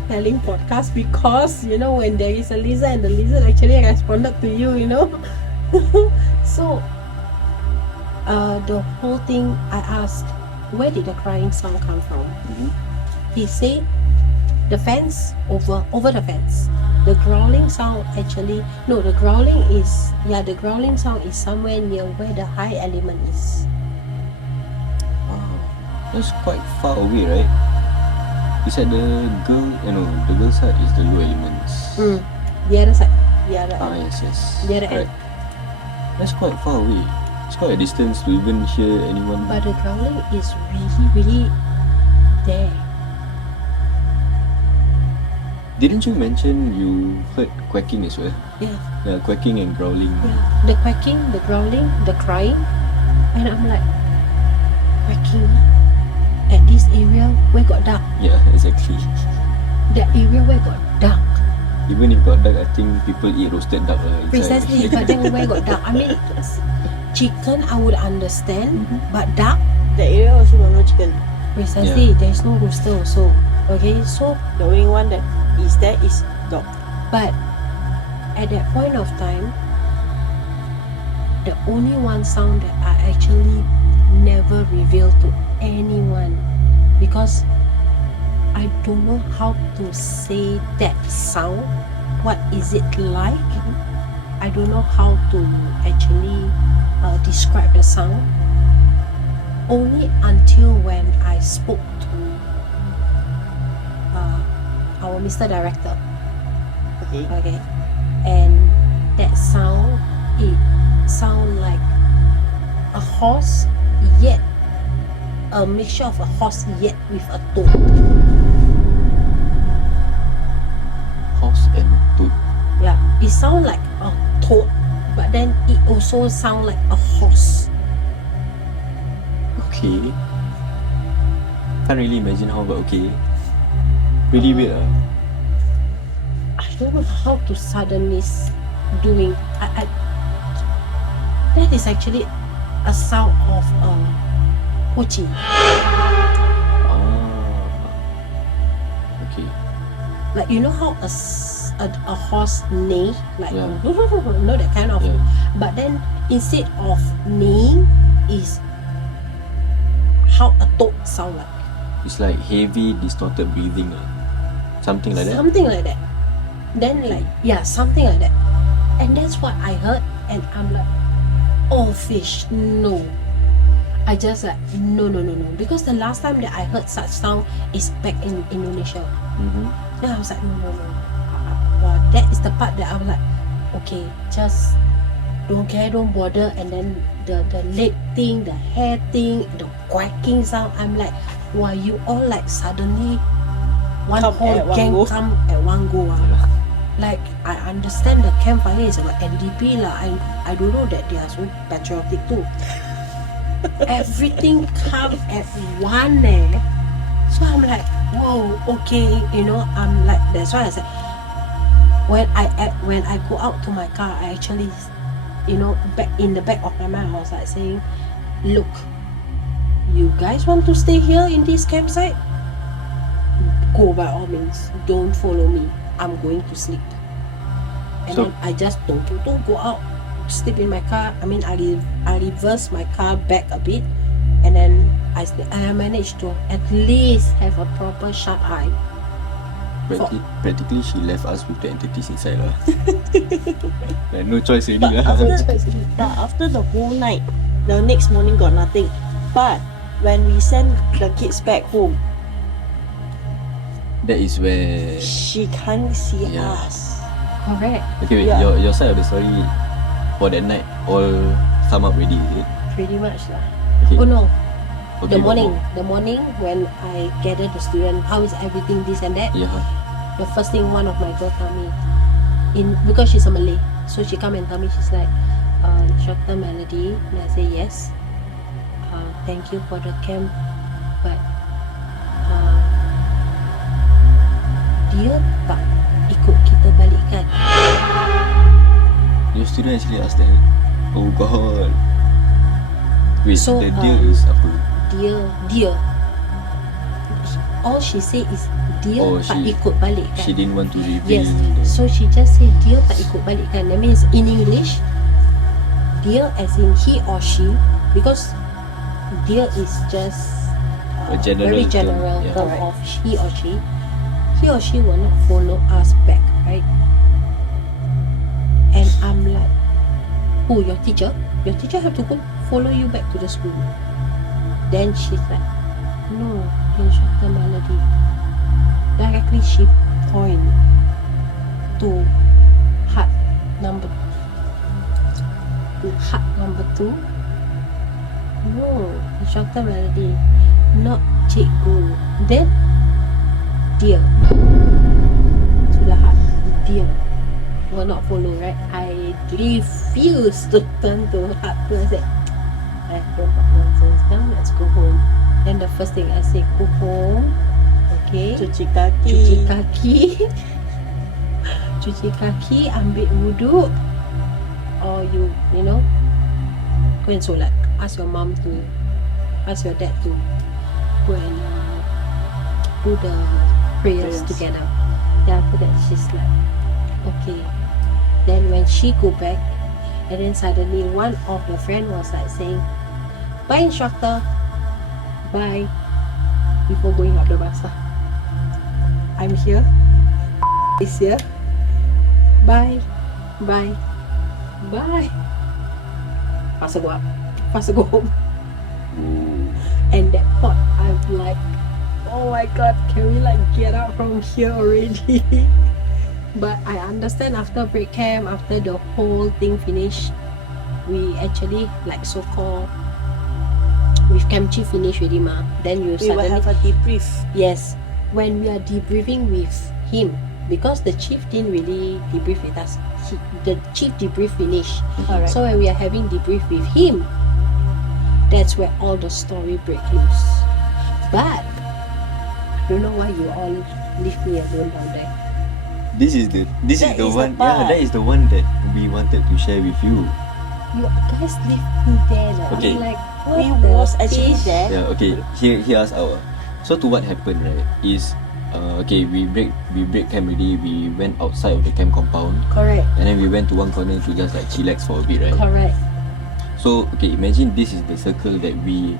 telling podcast, because you know when there is a lizard and the lizard actually responded to you, you know. So the whole thing, I asked, where did the crying sound come from? He said the fence, over the fence. The growling sound actually, no, the growling sound is somewhere near where the high element is. That's quite far away, right? It's at the girl side is the low elements. The other side. The other end. Yes. The other end. Correct. That's quite far away. It's quite a distance to even hear anyone. But the growling is really there. Didn't you mention you heard quacking as well? Yeah. Yeah, quacking and growling. Yeah. The quacking, the growling, the crying. And I'm like, quacking at this area where got dark. Yeah, exactly. That area where got dark. Even if got dark, I think people eat roasted duck. Precisely, but then where got dark? I mean, chicken I would understand, but dark? The area also got no chicken. Precisely, there is no rooster also. Okay, so The only one that is there is dog. but at that point of time, the only one sound that I actually never revealed to anyone, because I don't know how to say that sound. What is it like? I don't know how to actually describe the sound. Only until when I spoke to our Mr. Director. Okay, and that sound, it sound like a horse, yet a mixture of a horse yet with a toad. Horse and toad. Yeah, it sound like a toad, but then it also sound like a horse. Okay. Can't really imagine how, but okay. Really weird. I don't know how to suddenly doing. I that is actually a sound of a pochi. Okay. Like you know how a horse neigh, like Yeah. you know that kind of. Yeah. But then instead of neighing is how a toad sound like. It's like heavy, distorted breathing. Something like that. Something like that. Then like, yeah, something like that. And that's what I heard, and I'm like, oh fish, no. I just like, no. Because the last time that I heard such sound is back in Indonesia. Then I was like, no. Wow, that is the part that I was like, okay, just don't care, don't bother. And then the leg thing, the hair thing, the quacking sound, I'm like, why you all like suddenly one Come whole at one gang go. come at one go. Like I understand the campfire is about NDP lah. I don't know that they are so patriotic too. Everything come at one So I'm like, whoa, okay, you know, I'm like, that's why I said when I go out to my car, I actually, you know, back in the back of my mind, I was like saying, look, you guys want to stay here in this campsite? Go by all means. Don't follow me. I'm going to sleep. And So- then I just don't go out sleep in my car. I mean, I reversed my car back a bit, and then I managed to at least have a proper sharp eye. Practically, she left us with the entities inside lah. Like no choice already But lah. after the whole night, the next morning got nothing. But when we sent the kids back home, That is where. she can't see Yeah. us. Correct. Okay, wait, Yeah. your side of the story for that night all come up already, is it? Pretty much lah. Okay. Oh no, Okay, the morning when I gathered the student, how is everything, this and that. Yeah. The first thing one of my girl tell me, because she's a Malay, so she come and tell me, she's like, Dr. Melody. And I say yes. Thank you for the camp, but dia tak ikut kita balik kan? Your student actually asked that. Oh god. Wait, So, the deal is apa? Dia all she say is dia Oh, tak she- ikut balik kan? She didn't want to reveal. Yes, so she just say dia tak ikut balik kan. That means in English, dia as in he or she, because dia is just A general very term, general yeah. term Correct. of he or she. He or she will not follow us back, right? And I'm like, oh, your teacher have to go follow you back to the school. Then she's like, no, instructor Melody. Directly she point to hut number 2. No, instructor Melody, not cikgu. Then dia sudah hut, dia will not follow, right? I refuse to turn to hut 2. I said, don't talk nonsense, now let's go home. Then the first thing I say, go home, okay, Cuci kaki. cuci kaki cuci kaki, ambil wudu, or you know, go and solat. Ask your dad to go and do the prayers together. Then after that she's like, okay. Then when she go back, and then suddenly one of the friend was like saying, bye instructor, bye, before going up the bus. I'm here, is here, bye, bye, bye. Faster go up, faster go home. And that part, I'm like, oh my god, can we like get out from here already? But I understand after break camp, after the whole thing finished, we actually like so-called with camp chief finish already ma. Then you We will suddenly have a debrief. yes, when we are debriefing with him, because the chief didn't really debrief with us. The chief debrief finished. Correct. So when we are having debrief with him, that's where all the story break loose. But I don't know why you all leave me alone down there. This is the That is the one. part. That is the one that we wanted to share with you. You guys leave me there. Okay. I'm like, what We the was actually fish? there. Yeah. Okay. Hear us out. So to what happened, right? Is okay. We break camp already. We went outside of the camp compound, Correct. and then we went to one corner to just like chillax for a bit, right? Correct. So okay, imagine this is the circle that we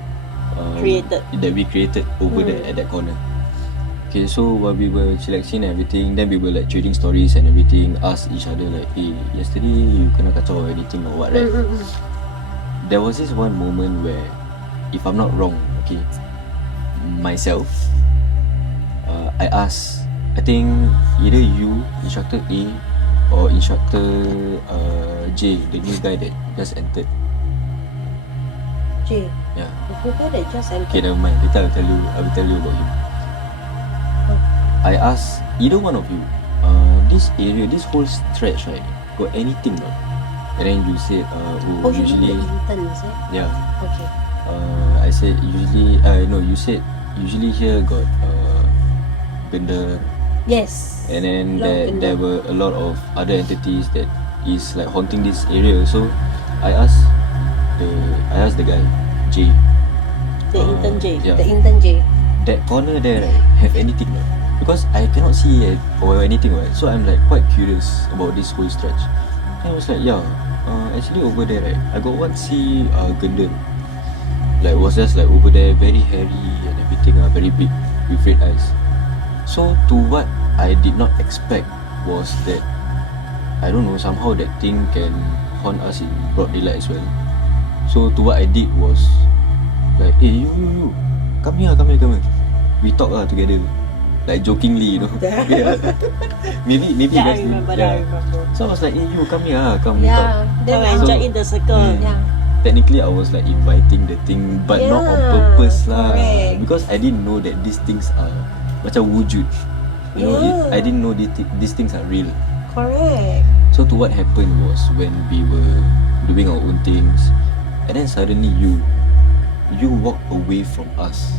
created over there at that corner. Okay, so while we were chillaxing and everything, then we were like trading stories and everything, ask each other like, hey, yesterday you kena kacau or anything or what, right? There was this one moment where, if I'm not wrong, okay, myself, I asked, I think either you, instructor A, or instructor J, the new guy that just entered. Jay, Yeah. the people that just entered. Okay, never mind. Later I will tell you about him. I asked either one of you, this area, this whole stretch, right, got anything not? And then you said, Oh, you usually, mean the intern, is it? yeah. Okay. I said usually, no, you said usually here got benda, Yes. and then Lot of there benda. were a lot of other entities that is like haunting this area. So I asked the guy, J. The intern J. Yeah. The intern Jay. That corner there, right, have anything not? Because I cannot see or anything, right? So I'm like quite curious about this whole stretch. And I was like, yeah, Actually over there, right, I got one see gendel. Like was just like over there, very hairy and everything, very big with red eyes. So to what I did not expect was that, I don't know, somehow that thing can haunt us in broad daylight as well. So to what I did was like, hey, you, come here. We talk together, like jokingly, you know. Yeah. maybe you Yeah, I guys remember did. that, I remember. So I was like, hey, you come here, come we talk. Yeah. Then Come I and join in the circle. Yeah. Technically I was like inviting the thing, but not on Yeah, purpose lah. correct. Because I didn't know that these things are macam wujud. You know, Yeah. I didn't know these things are real. correct. So to what happened was when we were doing our own things, and then suddenly you walk away from us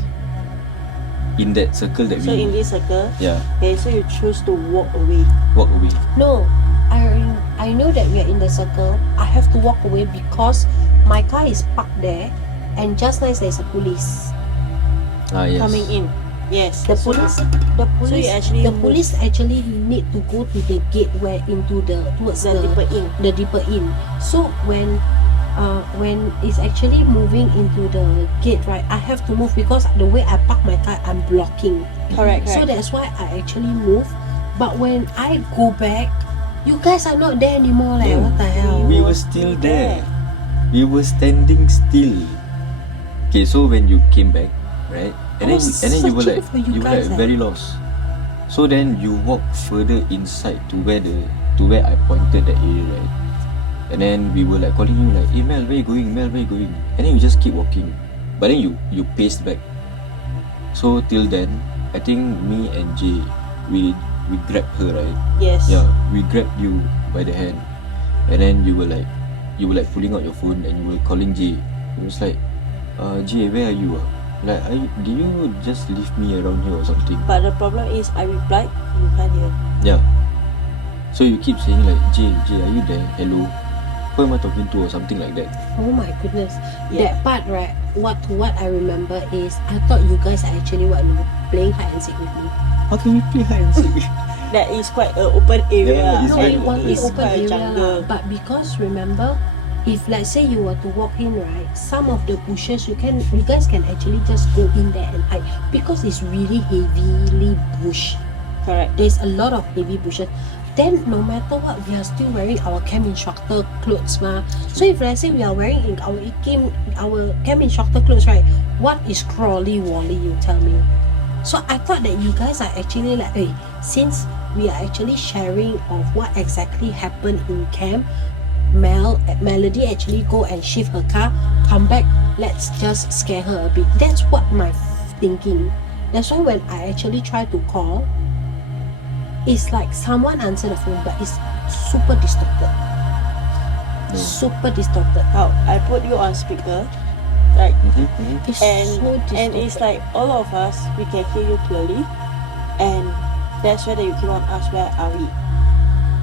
in that circle that So we in this circle, yeah, okay, so you choose to walk away. walk away. No, I know that we are in the circle. I have to walk away because my car is parked there, and just nice there's a police Yes. Coming in. Yes. the So- police you actually the move- police actually need to go to the gate where into the towards the deeper in. the deeper in. So when it's actually moving into the gate, right, I have to move because the way I park my car, I'm blocking. Correct. So that's why I actually move. But when I go back, you guys are not there anymore. Like, No. what the hell? We were still there. We were standing still. Okay, so when you came back, right? And I then was you were searching like for you guys, very lost. So then you walk further inside to where I pointed that area, right? And then we were like calling you like, hey Mel, where you going? Mel, where you going? And then you just keep walking. But then you paced back. So till then, I think me and Jay, we grabbed her, right? Yes. Yeah, we grabbed you by the hand, and then you were like pulling out your phone and you were calling Jay. It was like, Jay, where are you? Like, did you just leave me around here or something? But the problem is, I replied, you can't hear. Yeah. So you keep saying like, Jay, are you there? Hello. Who am I talking to or something like that? Oh my goodness. Yeah. That part, right? What I remember is I thought you guys are actually playing hide and seek with me. How can we play hide and seek? That is quite an open area. Yeah, it's No, very it was it's open quite a area jungle. lah. But because remember, if let's say you were to walk in, right, some of the bushes you guys can actually just go in there and hide because it's really heavily bush. Correct. There's a lot of heavy bushes. Then no matter what, we are still wearing our camp instructor clothes, ma. So if let's say we are wearing our camp instructor clothes, right, what is crawly wally? You tell me. So I thought that you guys are actually like, hey, since we are actually sharing of what exactly happened in camp, Melody actually go and shift her car, come back, let's just scare her a bit. That's what my thinking. That's why when I actually try to call, it's like someone answer the phone, but it's super distorted. No. Super distorted. Now, I put you on speaker, right? It's And so distorted. and it's like all of us, we can hear you clearly, and that's why that you keep on ask where are we,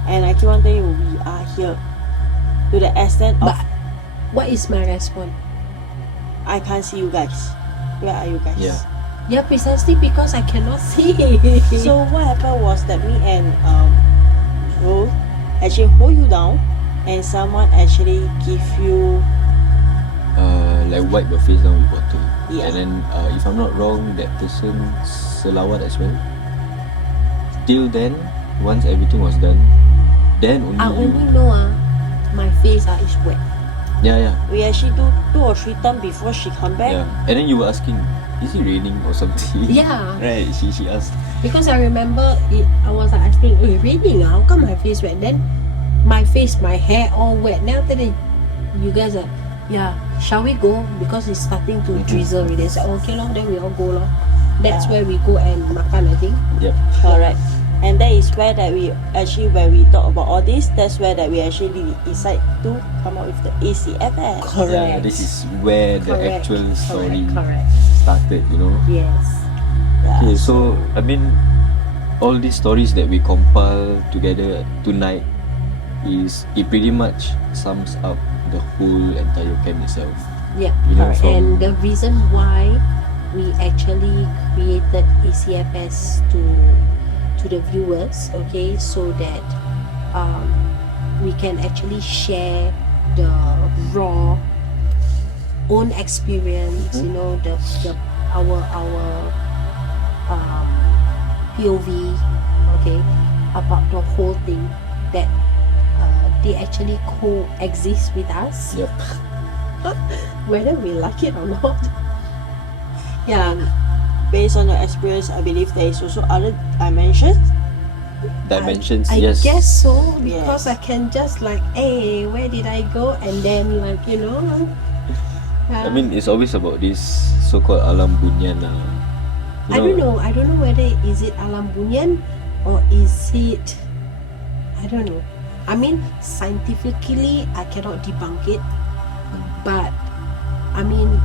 and I keep on telling you we are here, to the extent of But what is my response? I can't see you guys. Where are you guys? Yeah. Yeah, precisely because I cannot see. So what happened was that me and Ro actually hold you down, and someone actually give you Like wipe your face down with water. Yeah. And then if I'm not wrong, that person selawat as well. Till then, once everything was done, then only I you. only know my face is wet. Yeah. we actually do 2 or 3 times before she come back. Yeah. And then you were asking, is it raining or something? Yeah. Right. She asked. Because I remember it, I was like asking, raining how come my face wet? Then my face, my hair all wet. Then after that, you guys are, yeah, shall we go? Because it's starting to drizzle already. I said, okay lor, then we all go lor. That's Yeah. where we go and makan, I think. Yep. Correct. And that is where that we actually, when we talk about all this, that's where that we actually decide to come up with the ACFS. Yeah, this is where the Correct. actual story Correct. started, you know. Yes. Yeah. Okay, so I mean, all these stories that we compile together tonight it pretty much sums up the whole entire camp itself. Yeah. You know, Correct. from- And the reason why we actually created ACFS to the viewers, okay, so that we can actually share the raw own experience, you know, the our POV, okay, about the whole thing, that they actually coexist with us, Yep. whether we like it or not. Yeah, Based on your experience, I believe there is also other dimensions. Dimensions, I yes. guess so, because Yes. I can just like, hey, where did I go? And then like, you know, I mean, it's always about this so-called alam bunyan. I don't know whether is it alam bunyan or is it, I don't know. I mean, scientifically I cannot debunk it, but I mean,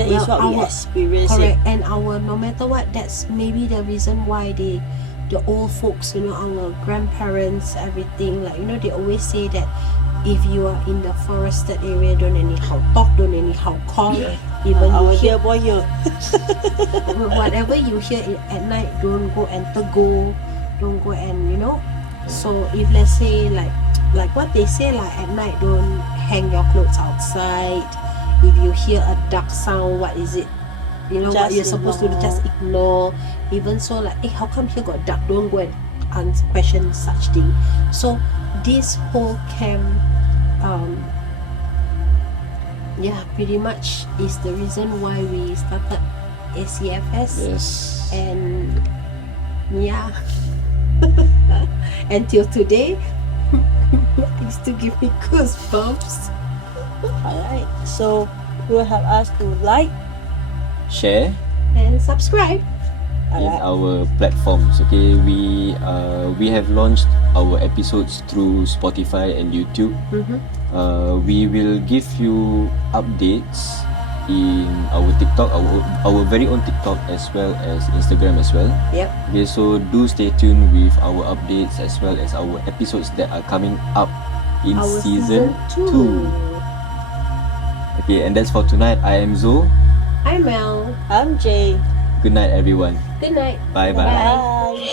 That is well, what we our- experience. correct, and our, no matter what, that's maybe the reason why the old folks, you know, our grandparents, everything, like, you know, they always say that if you are in the forested area, don't anyhow talk, don't anyhow call. Yeah. Even Our you hear dear boy here. whatever you hear at night, don't go and go, don't go and, you know. So if let's say like what they say, like at night don't hang your clothes outside. If you hear a duck sound, what is it? You know what Just you're supposed to do, ignore. just ignore. Even so, like, hey, how come here got duck? Don't go and question such thing. So this whole camp, yeah, pretty much is the reason why we started ACFS. Yes. And yeah, until today, it still give me goosebumps. Alright, so you will help us to like. Share And subscribe. in Alright. our platforms. Okay, we have launched our episodes through Spotify and YouTube. Mm-hmm. We will give you updates in our TikTok, our very own TikTok, as well as Instagram as well. Yep. Okay, so do stay tuned with our updates as well as our episodes that are coming up in Our season season 2. Okay, and that's for tonight. I am Zo. I'm Mel. I'm Jay. Good night, everyone. Good night. Bye bye. Bye.